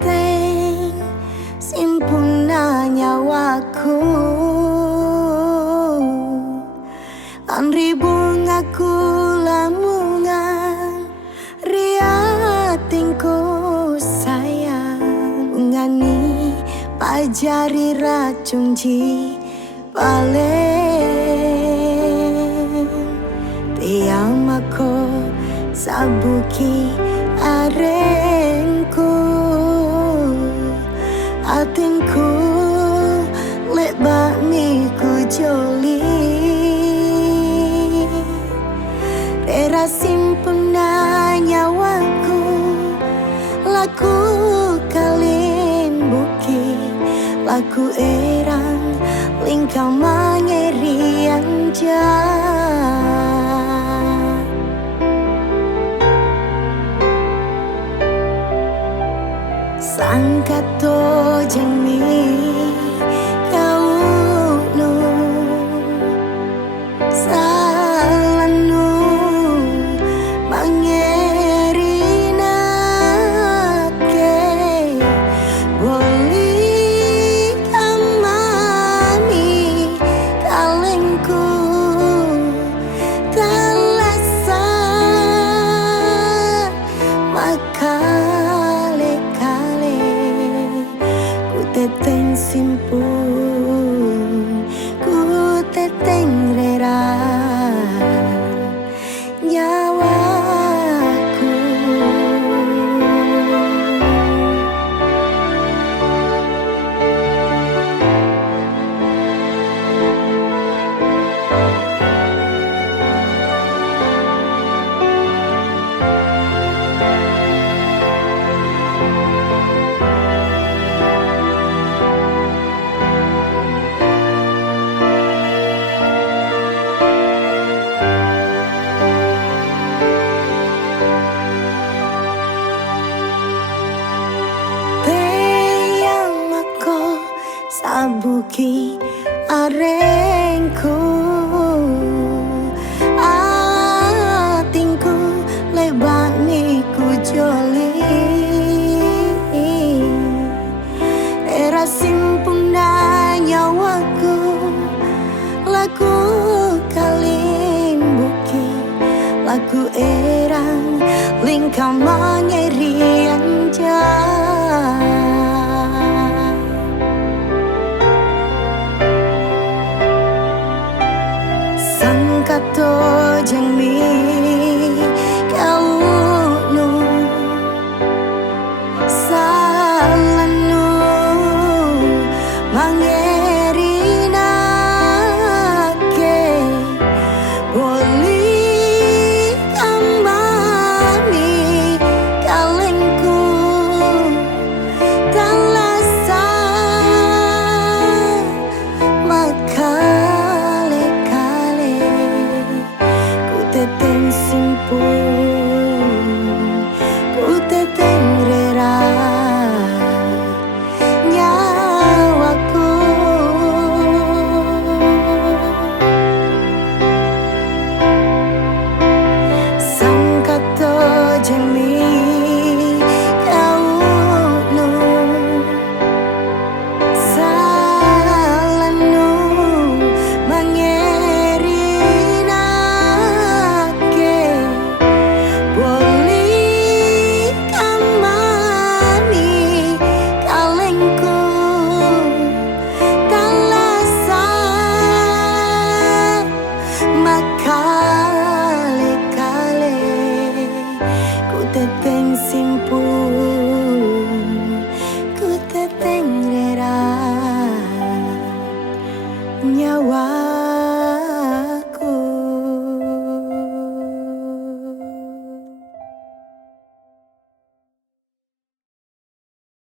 teng simpuna nyawaku lan ribu ngaku lamungan riatingku sayang ngani pajari racun ji balen tiamako sabuki arengku atinku lek bakmiku joli era simpuna nyawaku laku kalin buki laku erang lingkau mangerian sangkato jengmi kau nu salanu mangerinake boli kamani kalengku talasa makale teteng simpun ku teteng rera nyawaku sabuki arengku atingku lebat niku joli era simpuna nyawaku laku kalin buki laku erang lingkau mangerian sangkato jengmi kau nu sal